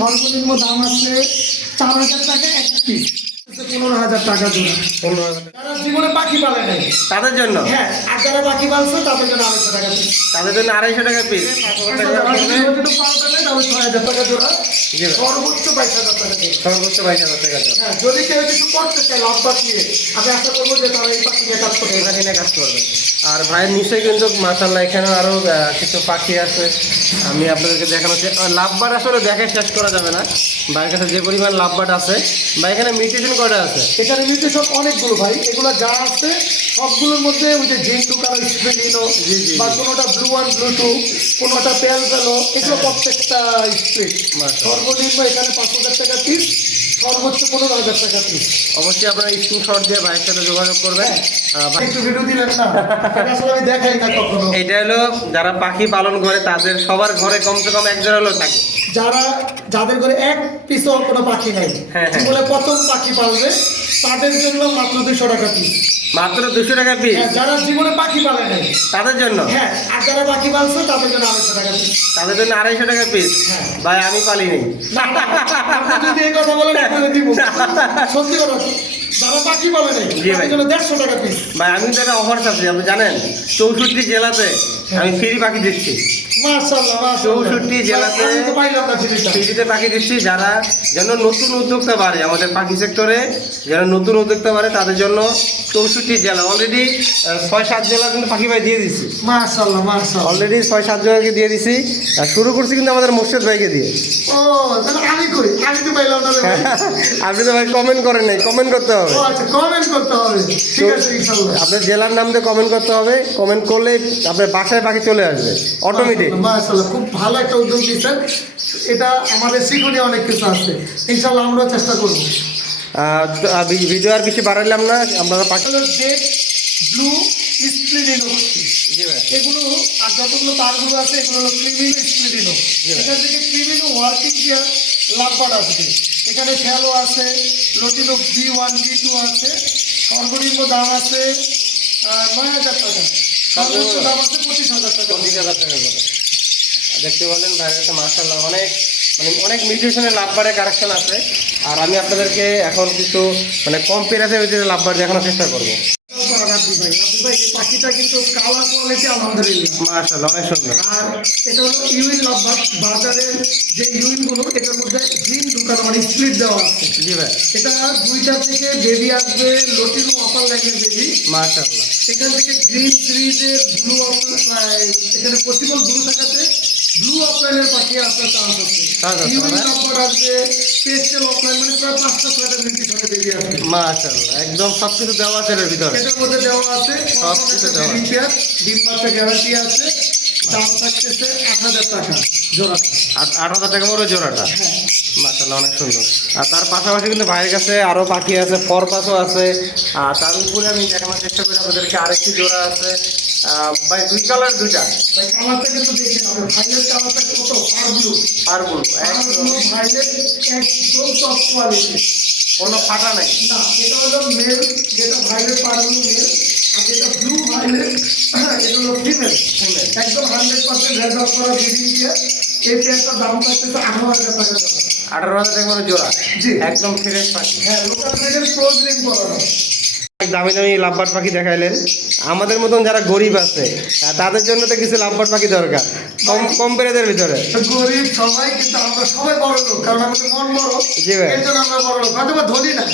সর্বনিম্ন দাম আছে 4,000 টাকা এক পিস, 15,000 টাকা জোড়া। 15,000 যারা জীবনে পাখি পালে নাই তাদের জন্য, হ্যাঁ, আর যারা পাখি পালছে তাদের জন্য 250 টাকা পিস। তাদের জন্য 250 টাকা পিস। 5,000 টাকা যারা পড়বে। যদি পালতে নেয় তাহলে 6,000 টাকা জোড়া, জি ভাই। সর্বোচ্চ 22,000 টাকা জোড়া। সর্বোচ্চ 22,000 টাকা জোড়া। হ্যাঁ, যদি কেউ কিছু করতে চায় লাভ বাঁচিয়ে, আমি আশা করবো যে তারা এই পাখি নিয়ে কাজ করতে এই পাখি নিয়ে কাজ করবে। আর ভাইয়ের নিশ্চয়ই কিন্তু মাশাআল্লাহ এখানেও আরো কিছু পাখি আছে, আমি আপনাদেরকে দেখানো হচ্ছে। লাভবার্ড আসলে দেখে শেষ করা যাবে না, ভাইয়ের কাছে যে পরিমাণ লাভবার্ড আছে। ভাই এখানে মিউটেশন কয়টা আছে? এখানে মিউটেশন অনেকগুলো ভাই, এগুলো যা আছে সবগুলোর মধ্যে ওই যে জেন্টু কালার স্প্রেডিনো জি, জি, বা জি। কোনোটা ব্লু ওয়ান ব্লু টু, কোনোটা পেল পেলো, এগুলো প্রত্যেকটা স্প্রেড। মাশাআল্লাহ। সর্বনিম্ন এখানে 5,000 টাকা পিস, সর্বোচ্চ 15,000 টাকা পিস। অবশ্যই আপনারা স্ক্রিনশট দিয়ে ভাইয়ের সাথে যোগাযোগ করবেন। ভাই একটু ভিডিও দিলেন না, এটা আসলে আমি দেখাই না কখনো। এটা হলো যারা পাখি পালন করে তাদের সবার ঘরে কমসে কম একজন হলেও থাকে। যাদের ঘরে এক পিসও কোনো পাখি নাই, হ্যাঁ, হ্যাঁ। জীবনে প্রথম পাখি পালবে তাদের জন্য মাত্র 200 টাকা পিস। মাত্র 200 টাকা পিস হ্যাঁ, যারা জীবনে পাখি পালে নাই, তাদের জন্য, হ্যাঁ, আর যারা পাখি পালছে তাদের জন্য 250 টাকা পিস। তাদের জন্য 250 টাকা পিস। হ্যাঁ। ভাই আমি পালিনি। আপনি যদি এই কথা বলেন আপনাকে দিব। সত্যি কথা, যারা পাখি পালে নাই জি ভাই। তাদের জন্য 150 টাকা পিস। ভাই আমি তো একটা অফার চাচ্ছি, আপনি জানেন 64 জেলাতে আমি ফ্রি পাখি দিচ্ছি। মাশাআল্লাহ, মাশাআল্লাহ। 64 জেলাতে আমি তো পাইলাম না ফ্রিটা। ফ্রিতে পাখি দিচ্ছি। যারা যেন নতুন উদ্যোক্তা বাড়ে আমাদের পাখি সেক্টরে, যারা নতুন উদ্যোক্তা বাড়ে তাদের জন্য 64 জেলা অলরেডি 6-7 জেলা কিন্তু পাখি ভাই দিয়ে দিচ্ছি। মাশাআল্লাহ, মাশাআল্লাহ। অলরেডি 6-7 জনকে দিয়ে দিছি। আর শুরু করছি কিন্তু আমাদের মোর্শেদ ভাইকে দিয়ে। ও, তাহলে আমি করি, আমি তো পাইলাম না রে ভাই। আপনি তো ভাই কমেন্ট করেন নাই, কমেন্ট করতে হবে। ও আচ্ছা, কমেন্ট করতে হবে, ঠিক আছে ইনশাআল্লাহ। আপনার জেলার নাম দিয়ে কমেন্ট করতে হবে, কমেন্ট করলে আপনার বাসায় পাখি চলে আসবে অটোমেটিক। মাশাআল্লাহ, খুব ভালো একটা উদ্যোগ নিয়েছেন। এটা আমাদের শিক্ষণীয় অনেক কিছু আছে, ইনশাআল্লাহ আমরাও চেষ্টা করবো। ভিডিও আর বেশি বাড়াইলাম না, আপনারা পাখি। জেড ব্লু স্প্লিডিনো, জি ভাই। এগুলো আর যতগুলো তারগুলো আছে এগুলো হলো ক্রিমিনো স্প্লিডিনো। এখান থেকে ক্রিমিনো ওয়ার্কিং পেয়ার লাভবার্ড আসবে। এখানে শ্যালো আছে, লটিনো B1 B2 আছে। সর্বনিম্ন দাম আছে 9,000 টাকা, সর্বোচ্চ দাম আছে 25,000 টাকা। 20,000 টাকা করে দেখতে বললেন ভাইয়ের কাছে মাশাআল্লাহ অনেক মিউটেশনের লাভবারের কালেকশন আছে। আর আমি আপনাদেরকে এখন কিছু কম প্রাইসের ভিতরে লাভবার দেখানোর চেষ্টা করবো। রাব্বি ভাই, এই পাখিটা কিন্তু কালার কোয়ালিটি আলহামদুলিল্লাহ। মাশাআল্লাহ অনেক সুন্দর। আর এটা হলো ইউইন লাভবার্ড। বাজারের যে ইউইনগুলো এটার মধ্যে গ্রিন ঢুকানো, মানে স্প্লিট দেওয়া আছে। জি ভাই। এটা 2টা থেকে বেবি আসবে, লটিনো আপার লাইনের বেবি। মাশাআল্লাহ। এখান থেকে গ্রিন সিরিজের ব্লু এখানে পসিবল ব্লু থাকাতে ব্লু অফলাইনের পাখি আসার চান্স আছে। ইউইন লাভবার্ড আসবে, পেস্টেল অফলাইন, মানে প্রায় 5টা-6টা মিউটেশনে বেবি আসবে। মাশাআল্লাহ একদম সবকিছু দেওয়া আছে এর ভিতরে। এটার মধ্যে দেওয়া আছে সব কিছু দেওয়া আছে। ডিম বাচ্চা গ্যারান্টি আছে। দাম থাকতেছে 8,000 টাকা জোড়া। 8,000 টাকা করে জোড়াটা। হ্যাঁ, মাশাআল্লাহ অনেক সুন্দর। আর তার পাশাপাশি কিন্তু ভাইয়ের কাছে আরও পাখি আছে, ফরপাসও আছে। আর তার উপরে আমি দেখানোর চেষ্টা করি আপনাদেরকে আরেকটি জোড়া আছে। ভাই 2 কালার 2টা। ভাই কালারটা কিন্তু দেখেন, আপনার ভাইলেট কালারটা কত পারব্লু। পারগুলো একদম ভাইলেট একদম টপ কোয়ালিটি, কোনো ফাটা নাই। না এটা হলো মেল, যেটা ভাইলেট পারব্লু মেল, আর যেটা ব্লু ভাইলেট এটা হলো ফিমেল। একদম 100% রেজাল্ট করা ব্রিডিং পেয়ার। এই পেয়ারটার দাম থাকতেছে 18,000 টাকা জোড়া। 18,000 টাকা করে জোড়া। জি। একদম ফ্রেশ পাখি। হ্যাঁ, লোকাল ব্রিডের ক্লোজ রিং করানো। দামি দামি লাভবার্ড পাখি দেখাইলেন। আমাদের মতন যারা গরিব আছে তাদের জন্য তো কিছু লাভবার্ড পাখি দরকার, কম প্রাইসের ভিতরে। গরিব সবাই, কিন্তু আমরা সবাই বড় লোক, কারণ আমাদের মন বড়। জি ভাই। এর জন্য আমরা বড় লোক, হয়তো বা ধনী না।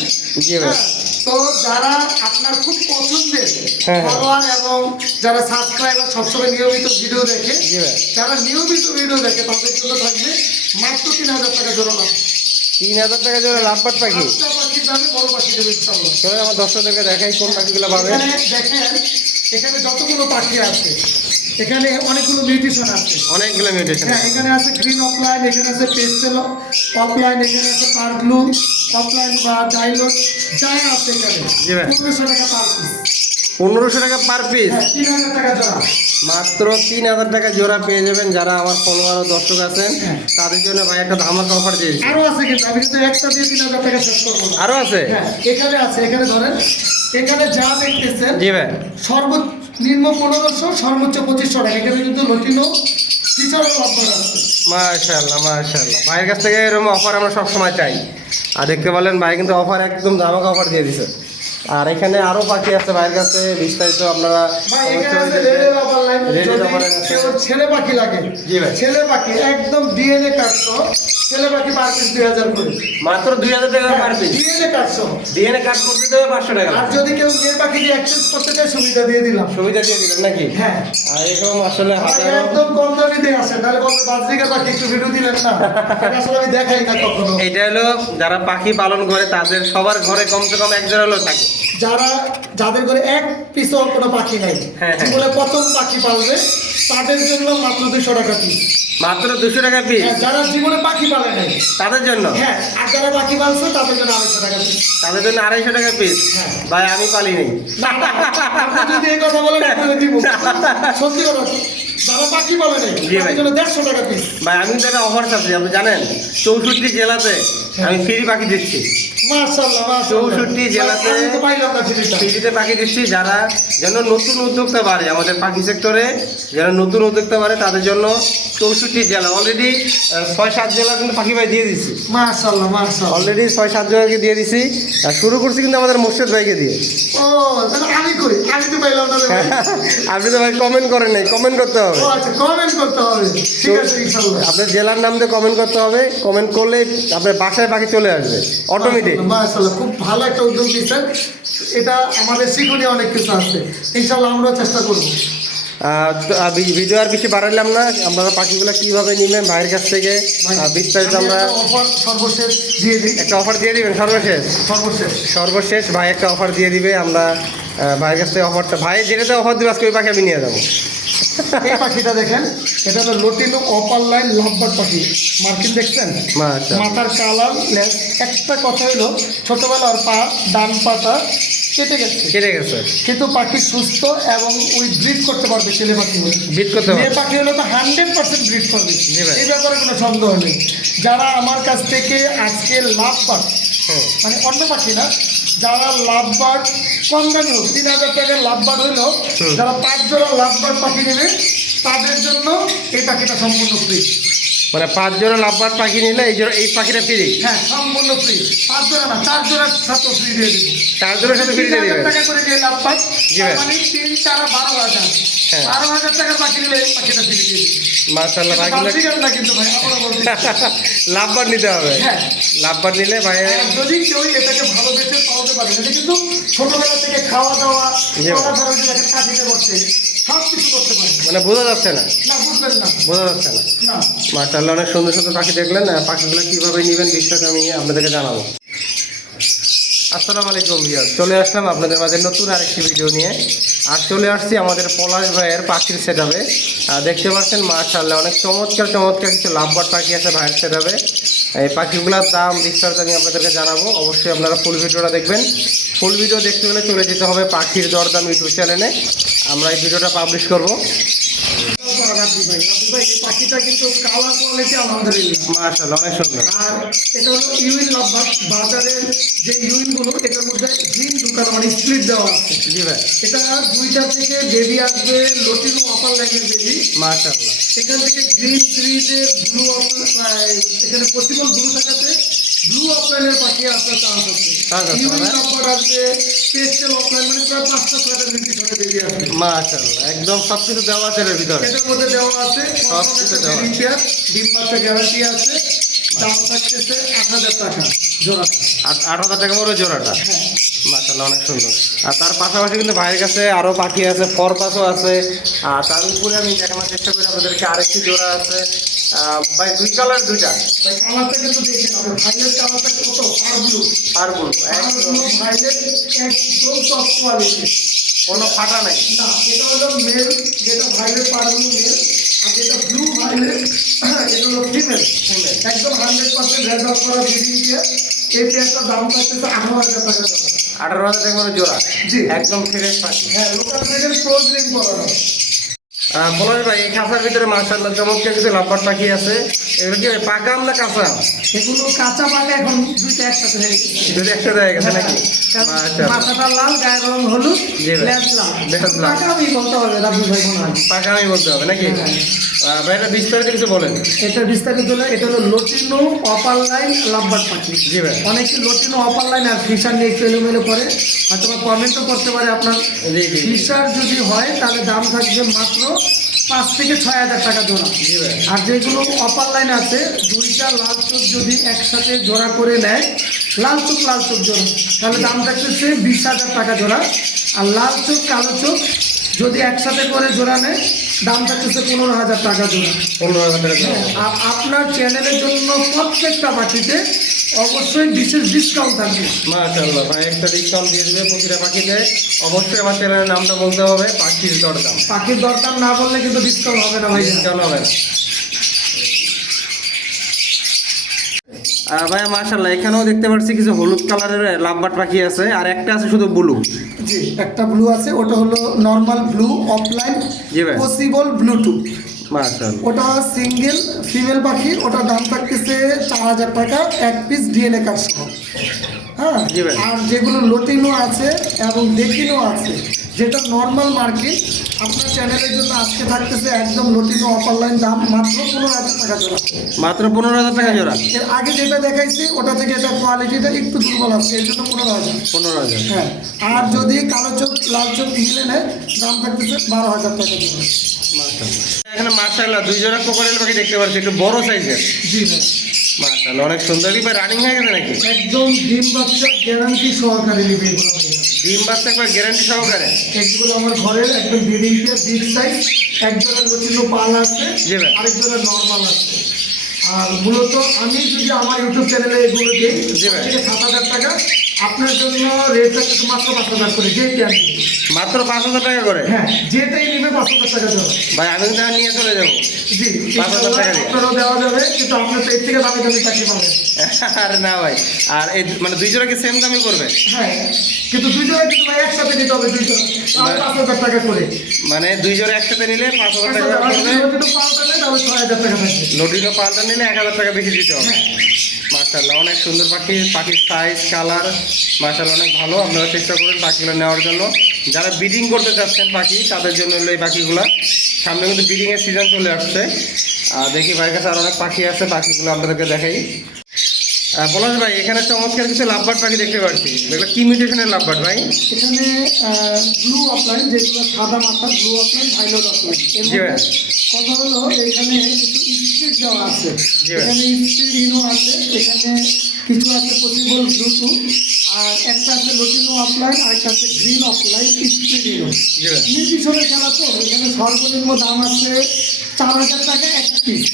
জি ভাই। হ্যাঁ, তো যারা আপনার খুব পছন্দের হ্যাঁ। ফলোয়ার এবং যারা সাবস্ক্রাইবার, সবসময় নিয়মিত ভিডিও দেখে, জি ভাই। যারা নিয়মিত ভিডিও দেখে তাদের জন্য থাকবে মাত্র 3,000 টাকা জোড়া লাভ। 3,000 টাকা জোড়া লাভবার্ড পাখি। বাচ্চা পাখি যাবে, বড় পাখি দেবে ইনশাআল্লাহ। চলে আমার দর্শকদেরকে দেখাই কোন পাখিগুলো পাবে। এখানে দেখেন, এখানে যতগুলো পাখি আছে, এখানে অনেকগুলো মিউটেশন আছে। অনেকগুলো মিউটেশন। হ্যাঁ, এখানে আছে গ্রিন অফলাইন, এখানে আছে পেস্টেল অফলাইন, এখানে আছে পার ব্লু অফলাইন বা ডাইলট, যাই আছে এখানে। জি ভাই। 1500 টাকা পার পিস। 1500 টাকা পার পিস। হ্যাঁ, 3,000 টাকা জোড়া। মাত্র 3,000 টাকা জোড়া পেয়ে যাবেন। যারা আমার ফলোয়ার ও দর্শক আছেন তাদের জন্য ভাই একটা ধামাকা অফার দিয়েছি। আরো আছে, কিন্তু আমি কিন্তু একটা দিয়ে 3,000 টাকা শেষ করবো না। আরো আছে? হ্যাঁ, এখানে আছে, এখানে ধরেন, এখানে যা দেখতেছেন জি ভাই। সর্বনিম্ন 1,500, সর্বোচ্চ 2,500 টাকা। এখানে কিন্তু লটিনো ফিচারও লাভবার আছে। মাশাআল্লাহ মাশাআল্লাহ, ভাইয়ের কাছ থেকে এরকম অফার আমরা সব সময় চাই। আর দেখতে পারলেন ভাই কিন্তু অফার একদম ধামাকা অফার দিয়ে দিছে। আর এখানে আরো পাখি আছে ভাইয়ের কাছে, বিস্তারিত আপনারা ভাই এখানে আছে রেডের অফার লাইন, রেডের যদি অফার আছে। কেউ ছেলে পাখি লাগে, জি ভাই। ছেলে পাখি একদম ডিএনএ কাটসহ ছেলে পাখি পার পিস 2000 করে, মাত্র 2000 টাকা পার পিস। ডিএনএ কাটসহ। ডিএনএ কার্ড করতে দেবে 500 টাকা। আর যদি কেউ মেয়ে পাখি দিয়ে এক্সচেঞ্জ করতে চায় সুবিধা দিয়ে দিলাম। সুবিধা দিয়ে দিলেন নাকি? হ্যাঁ। আর এরকম আসলে ভাই হাজারো একদম কম দামে দিয়ে আসে, তাহলে বলবে বাজরিকার পাখি একটু ভিডিও দিলেন না, এটা আসলে আমি দেখাই না কখনো। এটা হলো যারা পাখি পালন করে তাদের সবার ঘরে কমসে কম একজন হলেও থাকে। যাদের ঘরে এক পিসও কোনো পাখি নাই, হ্যাঁ, হ্যাঁ। জীবনে প্রথম পাখি পালবে তাদের জন্য মাত্র 200 টাকা পিস। মাত্র 200 টাকা পিস যারা জীবনে পাখি পালে নাই, তাদের জন্য। হ্যাঁ, আর যারা পাখি পালছে তাদের জন্য 250 টাকা পিস। তাদের জন্য 250 টাকা পিস। হ্যাঁ। ভাই আমি পালি নেই। আপনি যদি এই কথা বলেন আপনাকে দিব, সত্যি কথা। যারা পাখি পালে নাই জি ভাই। তাদের জন্য 150 টাকা পিস। ভাই আমি তো একটা অফার চাচ্ছি, আপনি জানেন 64 জেলাতে আমি ফ্রি পাখি দিচ্ছি। মাশাআল্লাহ মাশাআল্লাহ। 64 জেলাতে আমি তো পাইলাম না ফ্রিটা। ফ্রিতে পাখি দিচ্ছি। যারা যেন নতুন উদ্যোক্তা বাড়ে আমাদের পাখি সেক্টরে, যারা নতুন উদ্যোক্তা বাড়ে তাদের জন্য 64 জেলা অলরেডি 6-7 জেলা কিন্তু পাখি ভাই দিয়ে দিচ্ছি। মাশাআল্লাহ মাশাআল্লাহ। অলরেডি 6-7 জনকে দিয়ে দিছি। আর শুরু করছি কিন্তু আমাদের মোর্শেদ ভাইকে দিয়ে। ও তাহলে আমি করি, আমি তো পাইলাম না রে ভাই। আপনি তো ভাই কমেন্ট করেন নাই, কমেন্ট করতে হবে। ও আচ্ছা, কমেন্ট করতে হবে, ঠিক আছে ইনশাআল্লাহ। আপনার জেলার নাম দিয়ে কমেন্ট করতে হবে। কমেন্ট করলে আপনার বাসায় পাখি চলে আসবে অটোমেটিক। মাশাআল্লাহ, খুব ভালো একটা উদ্যোগ নিয়েছেন। এটা আমাদের শিক্ষণীয় অনেক কিছু আছে, ইনশাআল্লাহ আমরাও চেষ্টা করব। ভিডিও আর বেশি বাড়াইলাম না, আপনারা পাখিগুলো কিভাবে নেবেন ভাইয়ের কাছ থেকে বিস্তারিত আমরা অফার সর্বশেষ দিয়ে দিই। একটা অফার দিয়ে দিবেন। সর্বশেষ ভাই একটা অফার দিয়ে দিবে। আমরা ভাইয়ের কাছ থেকে অফারটা, ভাই যেটাতে অফার দিবে আজকে ওই পাখি আমি নিয়ে যাবো। এই পাখিটা দেখেন, এটা হলো লটিনো অপার লাইন লাভবার্ড পাখি। মার্কিন দেখছেন, মাশাআল্লাহ। মাথার কালার লেজ। একটা কথা হলো ছোটবেলার পা, ডান পাটা কেটে গেছে, কিন্তু পাখি সুস্থ এবং ওই ব্রিড করতে পারবে। ছেলে পাখি হলে বিট করতে মেয়ে হবে। পাখি হলে তো 100% ব্রিড করবে, জি ভাই। এই ব্যাপারে কোনো সন্দেহ নেই। যারা আমার কাছ থেকে আজকে লাভবার্ড, হুম। মানে অন্য পাখি না, যারা লাভবার্ড কম দামি হোক, 3000 টাকার লাভবার্ড হইলেও যারা 5 জোড়া লাভবার্ড পাখি নেবে তাদের জন্য এই পাখিটা সম্পূর্ণ ফ্রি। মানে 5 জোড়া লাভবার্ড পাখি নিলে এই পাখিটা ফ্রি। হ্যাঁ, সম্পূর্ণ ফ্রি। 5 জোড়া না, 4 জোড়া সাথে ফ্রি দিয়ে দিব। 4 জোড়ার সাথে ফ্রি দিয়ে 3000 দিবেন। টাকা করে যে লাভবার্ড, জি ভাই। মানে 3 4 12,000, হ্যাঁ। 12,000 টাকার পাখি নিলে এই পাখিটা ফ্রি দিয়ে দিব। মাশাআল্লাহ ভাইগুলো বাজরিকার না কিন্তু ভাই, আমরা বলতে লাভবার্ড নিতে হবে। হ্যাঁ। লাভবার্ড নিলে ভাই আর যদি কেউ এটাকে ভালোবেসে পাওয়াতে পারে, এটা কিন্তু ছোটবেলা থেকে খাওয়া দাওয়া, জি ভাই। পড়াশোনা যে একটা কাজে করছে, সব কিছু করতে পারে। মানে বোঝা যাচ্ছে না, না, বুঝবেন না। বোঝা যাচ্ছে না। না, মাশাআল্লাহ অনেক সুন্দর সুন্দর পাখি দেখলেন। পাখিগুলো কীভাবে নেবেন বিস্তারিত আমি আপনাদেরকে জানাবো। আসসালামু আলাইকুম ভিউয়ার, চলে আসলাম আপনাদের মাঝে নতুন আরেকটি ভিডিও নিয়ে। আর চলে আসছি আমাদের পলাশ ভাইয়ের পাখির সেটআপে। দেখতে পাচ্ছেন মাশাআল্লাহ অনেক চমৎকার চমৎকার কিছু লাভবার্ড পাখি আছে ভাইয়ের সেটআপে। এই পাখিগুলোর দাম বিস্তারিত আমি আপনাদেরকে জানাবো। অবশ্যই আপনারা ফুল ভিডিওটা দেখবেন। ফুল ভিডিও দেখতে হলে চলে যেতে হবে পাখির দরদাম ইউটিউব চ্যানেলে। আমরা এই ভিডিওটা পাবলিশ করবো। রাব্বি ভাই, এই পাখিটা কিন্তু কালার কোয়ালিটি আলহামদুলিল্লাহ। মাশাআল্লাহ অনেক সুন্দর। আর এটা হলো ইউইন লাভবার্ড। বাজারের যে ইউইনগুলো, এটার মধ্যে গ্রিন ঢুকানো, মানে স্প্লিট দেওয়া আছে। জি ভাই। এটা 2টা থেকে বেবি আসবে, লটিনো অপার লাইনের বেবি। মাশাআল্লাহ। এখান থেকে গ্রিন সিরিজের ব্লু অফলাইন, এখানে পসিবল ব্লু থাকাতে ব্লু অফলাইনের পাখি আসার চান্স আছে। আছে, ইউইন হ্যাঁ। লাভবার্ড আসবে, পেস্টেল অফলাইন, মানে প্রায় 5টা-6টা মিনিট ধরে বেবি আসবে। মাশাআল্লাহ একদম সব কিছু দেওয়া আছে এর ভিতরে। এটার মধ্যে দেওয়া আছে সব কিছু দেওয়া আছে। ডিম বাচ্চা গ্যারান্টি আছে। দাম থাকতেছে 8,000 টাকা জোড়াটা। 8,000 টাকা করে জোড়াটা। হ্যাঁ, মাশাআল্লাহ অনেক সুন্দর। আর তার পাশাপাশি কিন্তু ভাইয়ের কাছে আরও পাখি আছে, ফরপাসও আছে। আর তার উপরে আমি দেখানোর চেষ্টা করি আপনাদেরকে আরেকটি জোড়া আছে। ভাই 2 কালার 2টা। ভাই কালারটা কিন্তু দেখেন, আপনার ভাইলেট কালারটা কত পার ব্লু। আর বলবো একদম ভাইলেট একদম টপ কোয়ালিটি, কোনো ফাটা নাই। না। এটা হলো মেল, যেটা ভাইলেট পার ব্লু মেল, আর যেটা ব্লু ভাইলেট এটা হলো ফিমেল। একদম 100% রেজাল্ট করা ব্রিডিং দিয়ে এই পেয়ারটার দাম থাকতেছে 18,000 টাকা জোড়া। 18,000 টাকা করে জোড়া। জি। একদম ফ্রেশ পাখি। হ্যাঁ, লোকাল ব্রিডের ক্লোজ রিং করানো। পলাশ ভাই এই খাঁচার ভিতরে মাশাআল্লাহ চমৎকার কিছু লাভবাট পাখি আছে, এগুলো কি পাকা আম না কাঁচা? এগুলো কাঁচা পাকা এখন দুইটা একসাথে হয়ে গেছে। যদি একসাথে হয়ে গেছে নাকি? কারণ মাশাআল্লাহ, মাথাটা লাল, গায়ের রং হলুদ, জি ভাই। লেজ লাল। লেজ লাল। পাকা আমি বলতে হবে রাজু ভাই মনে হয়। পাকা আমি বলতে হবে নাকি? ভাই এটা বিস্তারিত কিছু বলেন। এটা বিস্তারিত হলো, এটা হলো লটিনো অপার লাইন লাভবার্ড পাখি। জি ভাই। অনেকে লটিনো অপার লাইন আর ফিশার নিয়ে একটু এলোমেলো করে, হয়তো কমেন্টও করতে পারে আপনার। জি জি ফিশার যদি হয় তাহলে দাম থাকবে মাত্র 5 থেকে 6,000 টাকা জোড়া। জি ভাই। আর যেগুলো অপার লাইন আছে, দুইটা লাল চোখ যদি একসাথে জোড়া করে নেয়, লাল চোখ জোড়া, তাহলে দাম থাকতেছে 20,000 টাকা জোড়া। আর লাল চোখ কালো চোখ যদি একসাথে করে জোড়া নেয়, দাম থাকতেছে 15,000 টাকা জোড়া। 15,000 টাকা জোড়া। আর আপনার চ্যানেলের জন্য প্রত্যেকটা পাখিতে অবশ্যই বিশেষ ডিসকাউন্ট থাকবে। মাশাআল্লাহ ভাই একটা ডিসকাউন্ট দিয়ে দেবে প্রতিটা পাখিতে। অবশ্যই আমার চ্যানেলের নামটা বলতে হবে, পাখির দরদাম। পাখির দরদাম না বললে কিন্তু ডিসকাউন্ট হবে না ভাই। ডিসকাউন্ট হবে না। ভাই মাশাআল্লাহ এখানেও দেখতে পাচ্ছি কিছু হলুদ কালারের লাভবাট পাখি আছে, আর একটা আছে শুধু ব্লু। জি, একটা ব্লু আছে, ওটা হলো নর্মাল ব্লু অফলাইন জি ভাই। Possible Bluetooth. মাশাআল্লাহ ওটা সিঙ্গেল ফিমেল পাখি, ওটার দাম থাকতেছে 4,000 টাকা এক পিস ডিএনএ কার্ড সহ। হ্যাঁ, জি ভাই। আর যেগুলো লটিনো আছে এবং ডেকিনো আছে, যেটা নর্মাল মার্কেট, আপনার চ্যানেলের জন্য আজকে থাকতেছে একদম লটিনো অফার লাইন, দাম মাত্র 15,000 টাকা জোড়া। মাত্র 15,000 টাকা জোড়া। এর আগে যেটা দেখাইছি ওটা থেকে এটা কোয়ালিটিটা একটু দুর্বল আছে, এর জন্য 15,000। 15,000। হ্যাঁ, আর যদি কালো চোখ লাল চোখ মিলে নেয়, দাম থাকতেছে 12,000 টাকা জোড়া। মাশাআল্লাহ এখানে মাশাআল্লাহ দুই জোড়া কোকারেল পাখি দেখতে পাচ্ছি, একটু বড় সাইজের। জি ভাই, মাশাআল্লাহ অনেক সুন্দর। কি ভাই রানিং হয়ে গেছে নাকি? একদম ডিম বাচ্চা গ্যারান্টি সহকারে নিবে এগুলো ভাইয়া। ডিম বাচ্চা একবার গ্যারান্টি সহকারে। এগুলো আমার ঘরের একদম বিডিংতে বিগ সাইজ, এক জোড়া লটিনো পাল আছে, জি ভাই। আরেক জোড়া নর্মাল আছে। আর মূলত আমি যদি আমার ইউটিউব চ্যানেলে এগুলো দিই, জি ভাই। 7,000 টাকা, আপনার জন্য রেট আছে মাত্র 5,000 করে, যেটাই আমি নিই। মাত্র 5,000 টাকা করে? হ্যাঁ, যেটাই নিবে 5,000 টাকা জোড়া। ভাই আমি কিন্তু নিয়ে চলে যাবো। জি, 5,000 টাকা দিয়ে। আপনারও দেওয়া যাবে, কিন্তু আপনার তো এর থেকে দামি দামি চাকরি পাবেন। আরে না ভাই, আর এই মানে দুই জোড়া কি সেম দামই পড়বে? হ্যাঁ, কিন্তু দুই জোড়া কিন্তু ভাই একসাথে নিতে হবে, দুই জোড়া, তাহলে 5,000 টাকা করে। মানে দুই জোড়া একসাথে নিলে 5,000 টাকা আর পড়বে। যদি লটিনো পালটা নেয়, তাহলে 6,000 টাকা থাকবে। লটিনো পাল্টা নিলে 1,000 টাকা বেশি দিতে হবে। হ্যাঁ। মাশাআল্লাহ অনেক সুন্দর পাখি, পাখির সাইজ কালার মাশাআল্লাহ অনেক ভালো। আপনারা চেষ্টা করবেন পাখিগুলো নেওয়ার জন্য। যারা ব্রিডিং করতে চাচ্ছেন পাখি, তাদের জন্য হলো এই পাখিগুলো। সামনে কিন্তু ব্রিডিংয়ের সিজন চলে আসছে। দেখি ভাইয়ের কাছে আর অনেক পাখি আছে, পাখিগুলো আপনাদেরকে দেখাই। পলাশ ভাই এখানে চমৎকার কিছু লাভবার্ড পাখি দেখতে পাচ্ছি, এগুলো কি মিউটেশনের লাভবার্ড ভাই? এখানে ব্লু অফলাইন, যেগুলো সাদা মাথা, ব্লু অফলাইন, ভাইলোট অফলাইন। জি ভাই। কথা হলো এখানে কিছু স্পিড দেওয়া আছে, জি ভাই। এখানে স্পিড ইনো আছে, এখানে কিছু আছে পসিবল ব্লুটুথ, আর একটা আছে লটিনো অফলাইন, আর একটা আছে গ্রিন অফলাইন স্পিড ইনো। জি ভাই। নির্দিষ্ট খেলা তো, এখানে সর্বনিম্ন দাম আছে 4,000 টাকা এক পিস।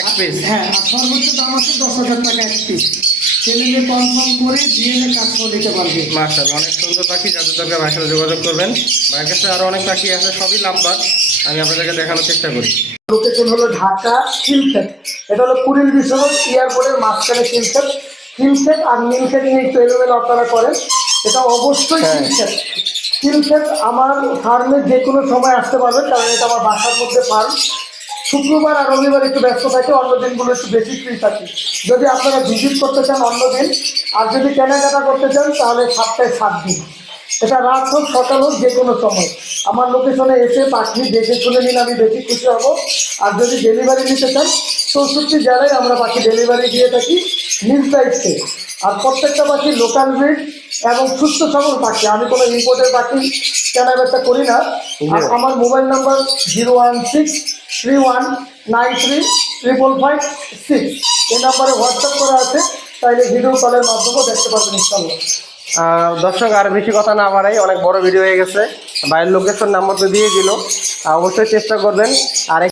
এক পিস? হ্যাঁ, আর সর্বোচ্চ দাম আছে 10,000 টাকা এক পিস। ছেলে মেয়ে কনফার্ম করে ডিএনএ কাজ করে নিতে পারবে। মাশাআল্লাহ অনেক সুন্দর পাখি, যাদের দরকার ভাইয়ের সাথে যোগাযোগ করবেন। ভাইয়ের কাছে আরও অনেক পাখি আছে, সবই লাভবার্ড, আমি আপনাদেরকে দেখানোর চেষ্টা করি। লোকেশন হলো ঢাকা খিলক্ষেত। এটা হলো কুড়িল বিশ্বনাথ এয়ারপোর্টের মাঝখানে খিলক্ষেত। খিলক্ষেত আর নীলক্ষেত নিয়ে একটু এলোমেলো আপনারা করেন, এটা অবশ্যই হ্যাঁ। খিলক্ষেত। খিলক্ষেত আমার ফার্মে যে কোনো সময় আসতে পারবেন, কারণ এটা আমার বাসার মধ্যে ফার্ম। শুক্রবার আর রবিবার একটু ব্যস্ত থাকে, অন্য দিনগুলো একটু বেশি ফ্রি থাকি। যদি আপনারা ভিজিট করতে চান অন্য দিন, আর যদি কেনাকাটা করতে চান তাহলে সপ্তাহে 7 দিন। এটা রাত হোক সকাল হোক, যে কোনো সময় আমার লোকেশনে এসে পাখি দেখে শুনে নিলে আমি বেশি খুশি হব। আর যদি ডেলিভারি নিতে চান, 64 জেলায় আমরা পাখি ডেলিভারি দিয়ে থাকি নিজ দায়িত্বে। আর প্রত্যেকটা পাখি লোকাল ব্রিড এবং সুস্থ সবল পাখি, আমি কোনো ইম্পোর্টের পাখি কেনা বেচা করি না। আর আমার মোবাইল নাম্বার 01631933556, এই নাম্বারে হোয়াটসঅ্যাপ করা আছে, তাইলে ভিডিও কলের মাধ্যমেও দেখতে পারবেন ইনশাআল্লাহ। দর্শক আর বেশি কথা না বাড়াই, অনেক বড় ভিডিও হয়ে গেছে। বাইরের লোকেশন নাম্বার তো দিয়ে দিল, অবশ্যই চেষ্টা করবেন। আর